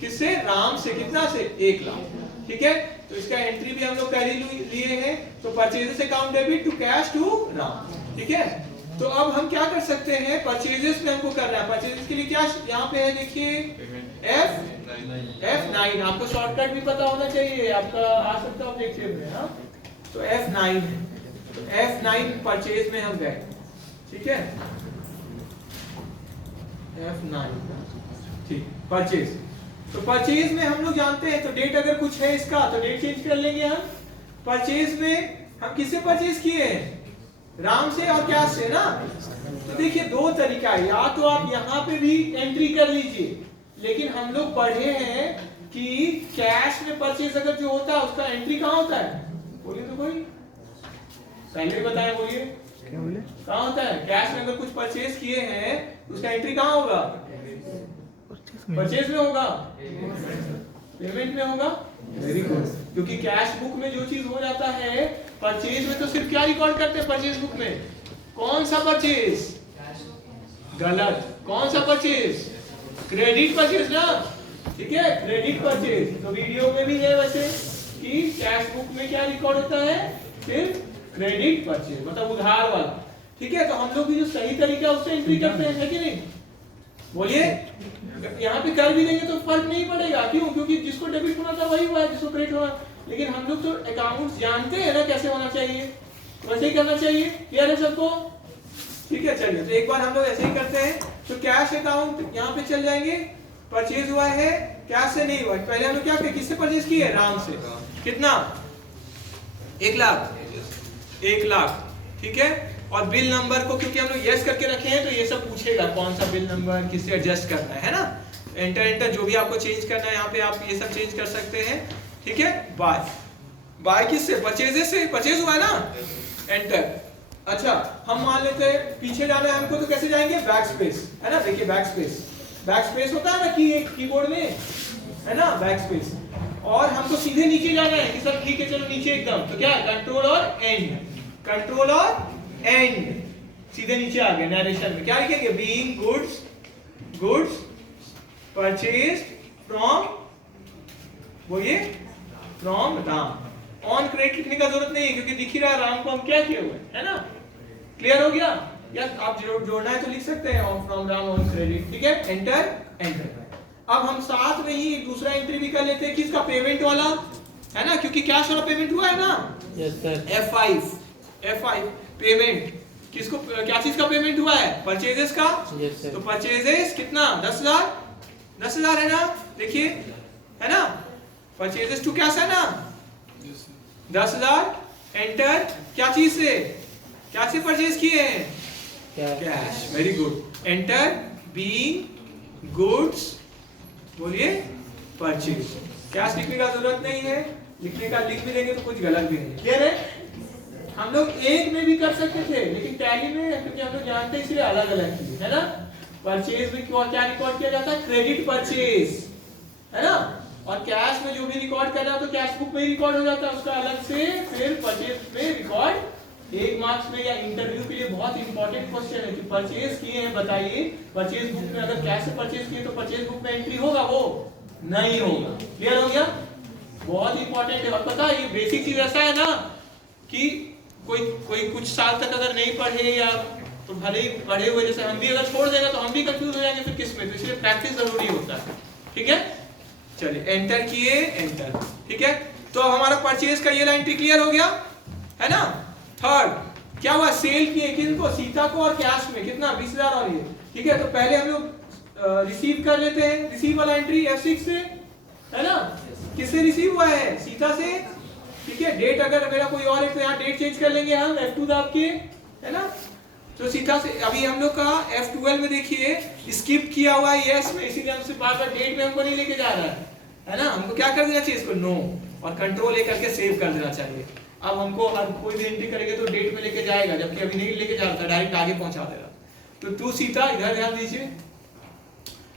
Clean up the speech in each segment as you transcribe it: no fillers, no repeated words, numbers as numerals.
किससे? राम से। कितना से? 1 लाख। ठीक है, तो इसका एंट्री भी हम लोग कर ही लिए हैं। तो purchases account debit to cash to Ram. ठीक है, तो अब हम क्या कर सकते हैं, परचेजेस में हमको करना है। परचेजेस के लिए क्या यहाँ पे है, देखिए F9। आपको शॉर्टकट भी पता होना चाहिए, आपका आ सकता है ऑब्जेक्टिव में। हाँ, तो F9 है, तो F9 परचेज में हम गए। ठीक है, F9 ठीक, परचेज। तो परचेज में हम लोग जानते हैं, तो डेट अगर कुछ है इसका तो डेट चेंज कर लेंगे हम। परचेज में हम किससे परचेज किए हैं? राम से और कैश से ना। तो देखिए 2 तरीका है, या तो आप यहाँ पे भी एंट्री कर लीजिए, लेकिन हम लोग पढ़े हैं कि कैश में परचेज अगर जो होता है उसका एंट्री कहाँ होता है? बोलिए तो कोई, पहले भी बताया, बोलिए क्या बोले? कहाँ होता है? कैश में अगर कुछ परचेज किए हैं तो उसका एंट्री कहाँ होगा? परचेज में होगा, पेमेंट में होगा। वेरी गुड, क्योंकि कैश बुक में जो चीज हो जाता है, परचेज में तो सिर्फ क्या रिकॉर्ड करते हैं परचेज बुक में? कौन सा परचेज? गलत, कौन सा परचेज? क्रेडिट परचेज ना। ठीक है, क्रेडिट परचेज। तो वीडियो में भी है वैसे कि कैश बुक में क्या रिकॉर्ड होता है? सिर्फ क्रेडिट परचेज, मतलब उधार वाला। ठीक है, तो हम लोग भी जो सही तरीका उससे एंट्री करते हैं, है कि नहीं? बोलिए, यहाँ पे कर भी देंगे तो फर्क नहीं पड़ेगा। क्यों? क्योंकि जिसको डेबिट होना था वही हुआ है, जिसको क्रेडिट होना। लेकिन हम लोग तो अकाउंट्स जानते हैं ना कैसे होना चाहिए, वैसे ही करना चाहिए। क्लियर है सबको? ठीक है, चलिए, तो एक बार हम लोग ऐसे ही करते हैं। तो कैश अकाउंट यहाँ पे चल जाएंगे। परचेज हुआ है, कैश से नहीं हुआ। पहले हम लोग क्या किए, किससे परचेज किए? राम से। कितना? 1 लाख। 1 लाख। ठीक है, और बिल नंबर को क्योंकि हम लोग यस करके रखे हैं, तो ये सब पूछेगा कौन सा बिल नंबर, किससे एडजस्ट करना है ना। एंटर जो भी आपको चेंज करना है यहाँ पे आप ये सब चेंज कर सकते हैं। ठीक है, बाय बाय किससे? परचेजेस से। परचेज हुआ है ना, एंटर। अच्छा, हम मान लेते हैं पीछे जाना है हमको, तो कैसे जाएंगे? बैक स्पेस, है ना। देखिए बैक स्पेस, बैक स्पेस होता है ना कीबोर्ड में, है ना, बैक स्पेस। और हमको सीधे नीचे जाना है कि सब ठीक है, चलो नीचे एकदम। तो क्या है? कंट्रोल और एंड, कंट्रोल और एंड, सीधे नीचे आ गए। नरेशन में क्या लिखेंगे? बीइंग गुड्स परचेज्ड फ्रॉम, बोलिए, फ्रॉम राम। ऑन क्रेडिट लिखने का जरूरत नहीं है, क्योंकि दिख ही रहा है राम को हम क्या किए हुए, है ना। क्लियर हो गया? या आप जोड़ना है तो लिख सकते हैं on from Ram on credit. ठीक है, एंटर। अब हम साथ में ही दूसरा एंट्री भी कर लेते हैं, किसका? पेमेंट वाला, है ना, क्योंकि कैश वाला पेमेंट हुआ है ना। Yes sir. F5 पेमेंट, किसको, क्या चीज का पेमेंट हुआ है? परचेजेस का। Yes sir. तो परचेजेस कितना? 10,000 है ना। देखिए, है ना, परचेजेस टू कैश है ना, 10,000। एंटर, क्या चीज से? क्या से परचेज किए हैं? Cash. Very good. Enter, being goods, बोलिए, परचेज। कैश लिखने का जरूरत नहीं है, लिखने का लिख भी देंगे तो कुछ गलत भी नहीं। क्लियर है? हम लोग एक में भी कर सकते थे, लेकिन टैली में क्योंकि हम लोग जानते हैं इसलिए अलग अलग किए, है ना। परचेज में क्या रिकॉर्ड किया जाता है? क्रेडिट परचेज, है ना। और कैश में जो भी रिकॉर्ड करना है तो कैश बुक में ही रिकॉर्ड हो जाता है, उसका अलग से फिर परचेज में रिकॉर्ड। 1 मार्क्स में या इंटरव्यू के लिए बहुत इंपॉर्टेंट क्वेश्चन है कि परचेज किए हैं, बताइए परचेज बुक में अगर कैश से परचेज किए तो परचेज बुक में एंट्री होगा? वो नहीं होगा। क्लियर हो गया? बहुत इंपॉर्टेंट है। और पता है ये बेसिक चीज ऐसा है ना कि कोई कुछ साल तक अगर नहीं पढ़े या तो भले ही पढ़े हुए, जैसे हम भी अगर छोड़ देगा तो हम भी कंफ्यूज हो जाएंगे फिर किस में। तो इसलिए प्रैक्टिस जरूरी होता है। ठीक है, चलिए एंटर किए, एंटर। ठीक है, तो अब हमारा परचेज का ये लाइन क्लियर हो गया, है ना। थर्ड क्या हुआ? सेल किए किनको? सीता को और कैश में कितना? 20,000 और ये। ठीक है, तो पहले हम लोग रिसीव कर लेते हैं। रिसीव वाला एंट्री F6 से, है ना। किससे रिसीव हुआ है? सीता से। ठीक है, डेट अगर मेरा कोई और है तो यहाँ डेट चेंज कर लेंगे हम, F2 दाब के, है ना। तो सीता से। अभी हम लोग का F12 में देखिए स्किप किया हुआ है यस में, इसीलिए हमसे बार-बार डेट में हमको नहीं लेके जा रहा है ना। हमको क्या कर देना चाहिए? इसको नो और कंट्रोल ए करके सेव कर देना चाहिए। अब हमको हर कोई भी एंट्री करेंगे तो डेट में लेके जाएगा, जबकि अभी नहीं लेके जा रहा था, डायरेक्ट आगे पहुंचा देगा। तो टू सीता, इधर ध्यान दीजिए,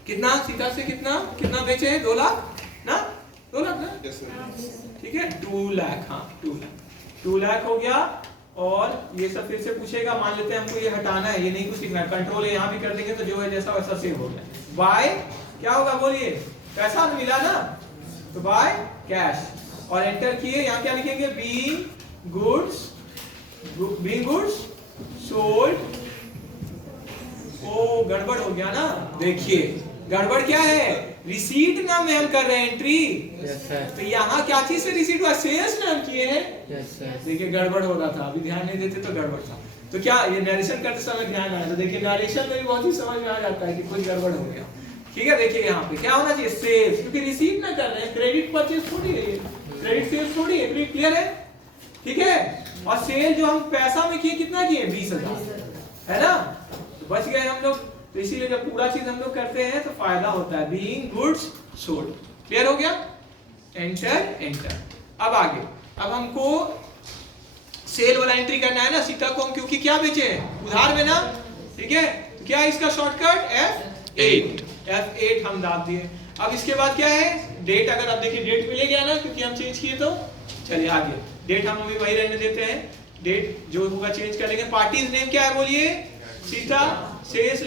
कितना सीता से कितना बेचे हैं? 2 लाख ना, 2 लाख ना। ठीक है, 2 लाख, हाँ 2 लाख हो गया। और ये सब फिर से पूछेगा, मान लेते हैं हमको ये हटाना है, ये नहीं कुछ लिखना है, कंट्रोल यहाँ भी कर देंगे तो जो है जैसा वैसा सेव हो गया। बाय क्या होगा? बोलिए, पैसा मिला ना, तो बाय कैश, और एंटर किए। यहाँ क्या लिखेंगे, बीइंग गुड्स सोल्ड। ओ गड़बड़ हो गया ना, देखिए गड़बड़ क्या है, रिसीट नाम में हम कर रहे हैं एंट्री। तो यहाँ क्या चीज से रिसीट हुआ, सेल्स नाम किए हैं। देखिए गड़बड़ हो रहा था, अभी ध्यान नहीं देते तो गड़बड़ था। तो क्या ये नरेशन करते समय ध्यान आया, तो देखिए नरेशन में भी बहुत ही समझ में आ जाता है कि कुछ गड़बड़ हो गया। ठीक है, देखिए यहाँ पे क्या होना चाहिए, सेल्स, क्योंकि रिसीट ना कर रहे हैं, क्रेडिट परचेज थोड़ी है, क्रेडिट सेल्स थोड़ी है, क्लियर है। ठीक है, और सेल जो हम पैसा में किए कितना किए, 20,000 है ना, तो बच गए हम लोग। तो इसीलिए जब पूरा चीज हम लोग करते हैं तो फायदा होता है, बीइंग गुड्स सोल्ड। क्लियर हो गया, एंटर। अब आगे, अब हमको सेल वाला एंट्री करना है ना, सीता को हम क्योंकि क्या बेचे हैं, उधार में ना। ठीक है, क्या है इसका शॉर्टकट, F8 हम डाल दिए। अब इसके बाद क्या है, डेट, अगर आप देखिए डेट मिले गया ना, क्योंकि हम चेंज किए। तो चलिए आगे, डेट हम अभी वही रहने देते हैं, डेट जो होगा चेंज करेंगे। पार्टीज नेम क्या है बोलिए, सीता। सेल्स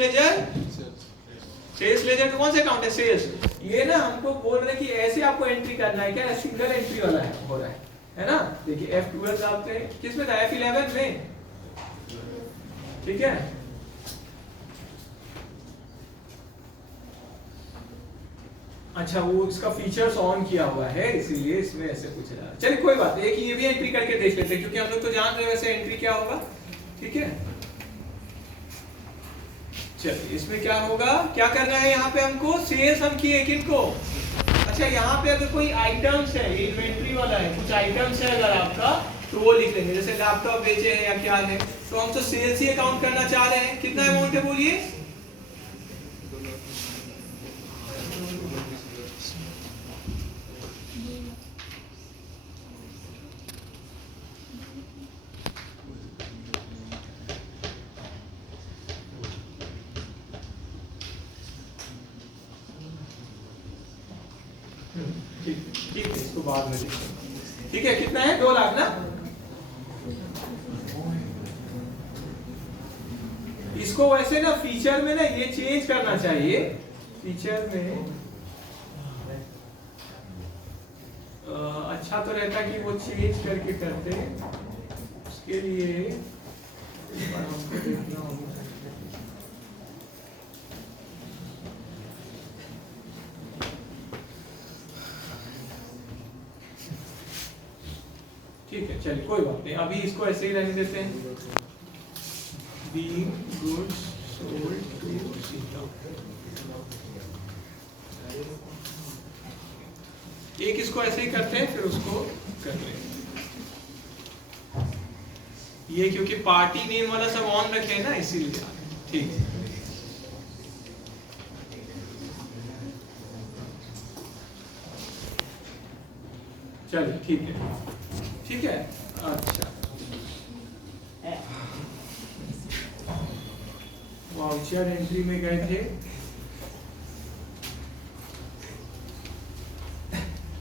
लेजर कौन से अकाउंट है, सेल्स। ये ना हमको बोल रहे हैं कि ऐसे आपको एंट्री करना है, क्या सिंगल एंट्री वाला है, हो रहा है ना। देखिए F12 डालते हैं, किसमें था, F11 में। ठीक है, अच्छा वो इसका फीचर्स ऑन किया हुआ है, इसीलिए इसमें ऐसे कुछ रहा। चलिए कोई बात नहीं, एक ये भी एंट्री करके देख लेते हैं, क्योंकि हम लोग तो जान रहे हैं वैसे एंट्री क्या होगा। ठीक है, चलिए इसमें क्या होगा, क्या करना है यहाँ पे हमको, सेल्स हम किए किनको। अच्छा यहाँ पे अगर कोई आइटम्स है, इन्वेंट्री वाला है, कुछ आइटम्स है अगर आपका, तो वो लिख लेंगे, जैसे लैपटॉप बेचे हैं या क्या है, तो हम तो सेल्स ही अकाउंट करना चाह रहे हैं। कितना अमाउंट है बोलिए, ठीक है, इसको बाद में देखेंगे। ठीक है, कितना है, 2 लाख ना। इसको वैसे ना फीचर में ना ये चेंज करना चाहिए, फीचर में अच्छा तो रहता कि वो चेंज करके करते, उसके लिए हमको देखना होगा। ठीक है, चलिए कोई बात नहीं, अभी इसको ऐसे ही रहने देते हैं, being goods sold to Sita. एक इसको ऐसे ही करते हैं, फिर उसको कर लेंगे। ये क्योंकि पार्टी नेम वाला सब ऑन रखे हैं ना, इसीलिए। ठीक है, चलिए ठीक है, ठीक है। अच्छा, वाउचर एंट्री में गए थे,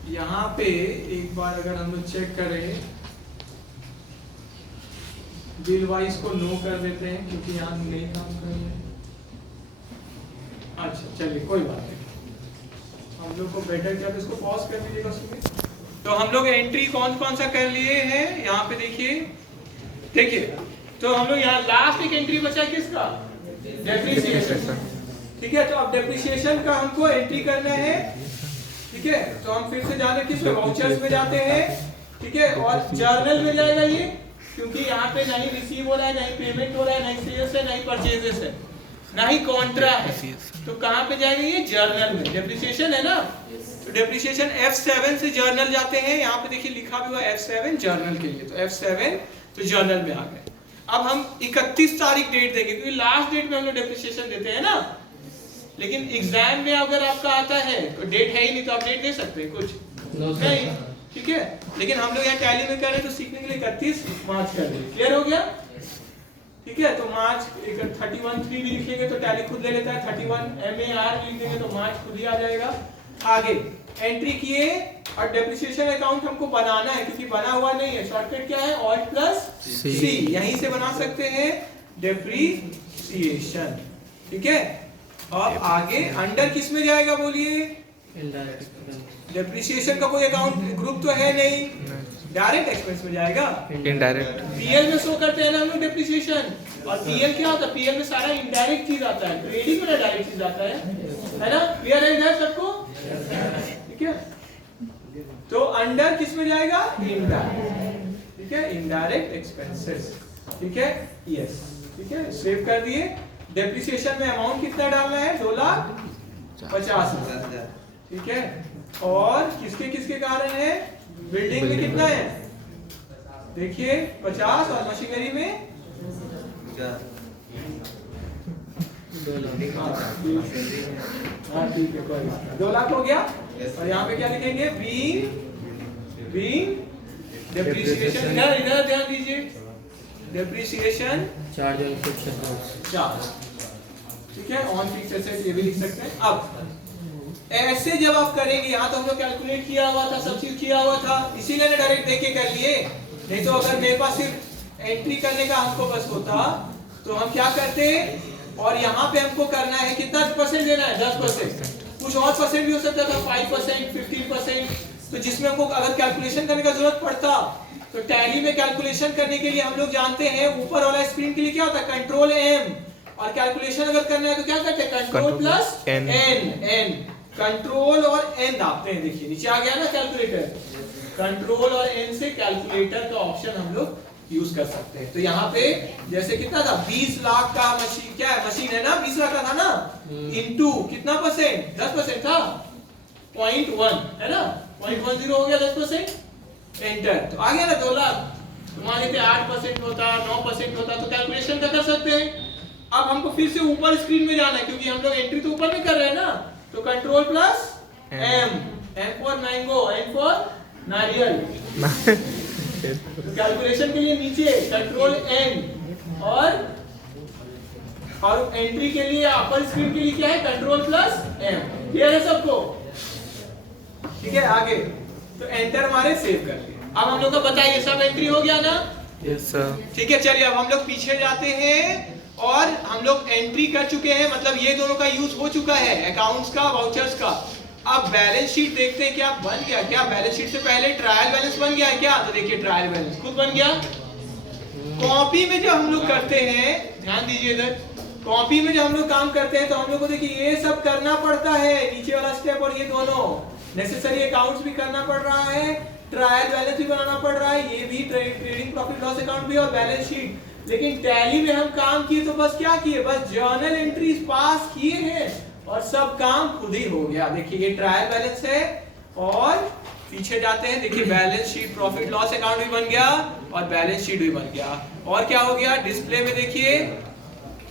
यहाँ पे एक बार अगर हम लोग चेक करें, बिल वाइज को नो कर देते हैं, क्योंकि यहाँ नहीं काम कर रहे हैं। अच्छा चलिए कोई बात नहीं, हम लोग को बेटर क्या, इसको पॉज कर दीजिएगा सुनिए। तो हम लोग एंट्री कौन कौन सा कर लिए हैं, यहाँ पे देखिए, तो हम लोग यहाँ लास्ट एक एंट्री बचा किसका, डेप्रिसिएशन। ठीक है, तो अब डेप्रिसिएशन का हमको एंट्री करना है। ठीक है, तो हम फिर से जाने किस पे, वाउचर्स में जाते हैं। ठीक है, और जर्नल में जाएगा ये, क्योंकि यहाँ पे नहीं रिसीव हो रहा है, नहीं पेमेंट हो रहा है, नहीं सेल्स है, नहीं परचेजेस है, ना ही कॉन्ट्रा है। तो कहाँ पे जाएगा ये, जर्नल में। डेप्रिसिएशन है ना, तो डेप्रिसिएशन F7 से जर्नल जाते हैं। यहाँ पे देखिए लिखा भी हुआ F7 जर्नल के लिए, तो F7 तो जर्नल में आ गए। अब हम 31 तारीख डेट देंगे, क्योंकि लास्ट डेट में हम लोग डेप्रिसिएशन देते हैं ना। लेकिन एग्जाम में अगर आपका आता है तो डेट है ही नहीं, तो आप डेट दे सकते हैं कुछ नहीं। ठीक है, लेकिन हम लोग यहाँ टैली में कर रहे हैं, तो सीखने के लिए 31 मार्च कर देंगे। क्लियर हो गया। ठीक है, तो मार्च 31/3 भी लिख लेंगे तो टैली खुद ले लेता है, 31 MAR लिख देंगे तो मार्च खुद ही आ जाएगा। आगे एंट्री किए, और डेप्रिसिएशन अकाउंट हमको बनाना है, क्योंकि बना हुआ नहीं है। शॉर्टकट क्या है, Alt+C, यहीं से बना सकते हैं डेप्रिसिएशन। ठीक है, और आगे अंडर किस में जाएगा बोलिए, डेप्रिसिएशन का कोई अकाउंट ग्रुप तो है नहीं, डायरेक्ट एक्सपेंस में जाएगा। इनडायरेक्ट पीएल में शो करते हैं ना हम लोग डेप्रिसिएशन, और पीएल क्या होता है, पीएल में सारा इनडायरेक्ट चीज आता है, ट्रेडिंग में डायरेक्ट चीज आता है ना। क्लियर है इधर सबको? ठीक है, तो अंडर किस में जाएगा, इनडायरेक्ट। ठीक है, इनडायरेक्ट एक्सपेंसेस। ठीक है, यस, ठीक है, सेव कर दिए। डेप्रिसिएशन में अमाउंट कितना डालना है, 2,50,000। ठीक है, और किसके किसके कारण है, बिल्डिंग में कितना है देखिए 50, और मशीनरी में 2 लाख हो गया। और यहाँ पे क्या लिखेंगे, बीइंग डेप्रिसिएशन। इधर ध्यान दीजिए, depreciation charge on fixed charge. ठीक है, ऑन फिक्स्ड एसेट ये भी लिख सकते हैं। अब ऐसे जब आप करेंगे, यहाँ तो हम लोग कैलकुलेट किया हुआ था, सब चीज किया हुआ था, इसीलिए डायरेक्ट देख के कर लिए। नहीं तो अगर मेरे पास सिर्फ एंट्री करने का हमको बस होता तो हम क्या करते, और यहाँ पे हमको करना है कितना % देना है, 10%। कुछ और परसेंट भी हो सकता था, 5%, 15%। तो जिसमें हमको अगर कैलकुलेशन करने का जरूरत पड़ता, तो टैली में कैलकुलेशन करने के लिए हम लोग जानते हैं ऊपर वाला स्क्रीन के लिए क्या होता है, कंट्रोल M, और कैलकुलेशन अगर करना है तो क्या करते हैं, कंट्रोल प्लस N। कंट्रोल और N दाबते हैं, देखिए नीचे आ गया ना कैलकुलेटर। कंट्रोल और N से कैलकुलेटर का ऑप्शन हम लोग यूज कर सकते हैं। तो यहाँ पे जैसे कितना था, 20 लाख का मशीन, क्या है मशीन है ना, 20 लाख का था ना, इनटू कितना %, 10% था, 0.1 है ना, 0.10 हो गया 10%, एंटर। तो आ गया ना 2 लाख। मान लेते 8% होता, 9% होता, तो कैलकुलेशन कर सकते हैं। अब हमको फिर से ऊपर स्क्रीन में जाना है, क्योंकि हम लोग एंट्री तो ऊपर में कर रहे हैं ना, तो control plus M for mango, N for नारियल। तो कैलकुलेशन के लिए नीचे कंट्रोल N, और एंट्री के लिए अपर स्क्रीन के लिए क्या है, कंट्रोल प्लस M। क्लियर है सबको? ठीक है, आगे तो एंटर हमारे सेव कर दिए। अब हम लोग का बताइए, सब एंट्री हो गया ना? Yes sir. ठीक है, चलिए अब हम लोग पीछे जाते हैं, और हम लोग एंट्री कर चुके हैं, मतलब ये दोनों का यूज हो चुका है, अकाउंट्स का, वाउचर्स का। अब बैलेंस शीट देखते हैं क्या बन गया, क्या बैलेंस शीट से पहले ट्रायल बैलेंस बन गया है क्या? तो देखिए ट्रायल बैलेंस खुद बन गया। कॉपी में जब हम लोग करते हैं, ध्यान दीजिए इधर, कॉपी में जब हम लोग काम करते हैं तो हम लोग को देखिए ये सब करना पड़ता है, नीचे वाला स्टेप और ये दोनों नेसेसरी अकाउंट्स भी करना पड़ रहा है, ट्रायल बैलेंस भी बनाना पड़ रहा है, ये भी ट्रेडिंग प्रॉफिट लॉस अकाउंट भी, और बैलेंस शीट। लेकिन टैली में हम काम किए तो बस क्या किए, बस जर्नल एंट्रीज पास किए हैं और सब काम खुद ही हो गया। देखिए ये ट्रायल बैलेंस है, और पीछे जाते हैं, देखिए balance sheet, profit loss account भी बन गया और बैलेंस शीट भी बन गया। और क्या हो गया, डिस्प्ले में देखिए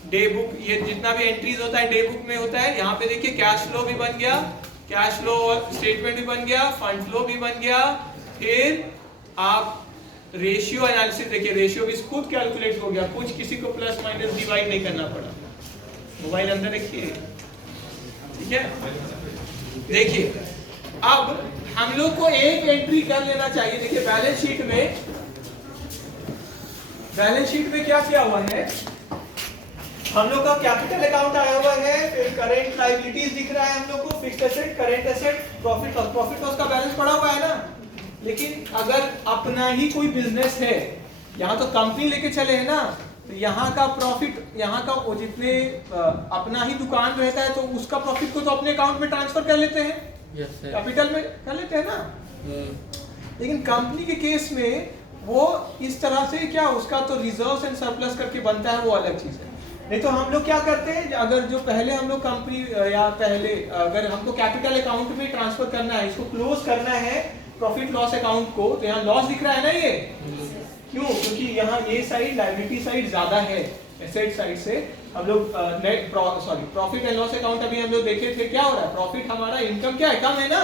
डे बुक, ये जितना भी एंट्रीज होता है डे बुक में होता है। यहाँ पे देखिए कैश फ्लो भी बन गया, कैश फ्लो स्टेटमेंट भी बन गया, फंड फ्लो भी बन गया। फिर आप रेशियो एनालिसिस देखिए, रेशियो भी खुद कैलकुलेट हो गया, कुछ किसी को प्लस माइनस डिवाइड नहीं करना पड़ा। मोबाइल अंदर रखिए, ठीक है। देखिए अब हम लोग को एक एंट्री कर लेना चाहिए। देखिए बैलेंस शीट में क्या किया हुआ है, हम लोग का कैपिटल अकाउंट आया हुआ है, फिर करेंट लायबिलिटीज दिख रहा है हम लोग को, fixed asset, current asset, profit loss का बैलेंस पड़ा हुआ है ना। लेकिन अगर अपना ही कोई बिजनेस है, यहाँ तो कंपनी लेके चले हैं ना, तो यहाँ का प्रॉफिट, यहाँ का वो जितने अपना ही दुकान रहता है तो उसका प्रॉफिट को तो अपने अकाउंट में ट्रांसफर कर लेते हैं, कैपिटल में कर लेते हैं ना। लेकिन कंपनी के केस में वो इस तरह से क्या, उसका तो रिजर्व्स एंड सरप्लस करके बनता है, वो अलग चीज है। नहीं तो हम लोग क्या करते हैं, अगर जो पहले हम लोग कंपनी या पहले अगर हमको कैपिटल अकाउंट में ट्रांसफर करना है, इसको क्लोज करना है प्रॉफिट लॉस अकाउंट को, तो यहाँ लॉस दिख रहा है ना, ये क्यों, क्योंकि यहाँ ये साइड लायबिलिटी साइड ज्यादा है एसेट साइड से। हम लोग प्रॉफिट एंड लॉस अकाउंट अभी हम लोग देखे थे, क्या हो रहा है, प्रॉफिट हमारा, इनकम क्या है, कम है ना,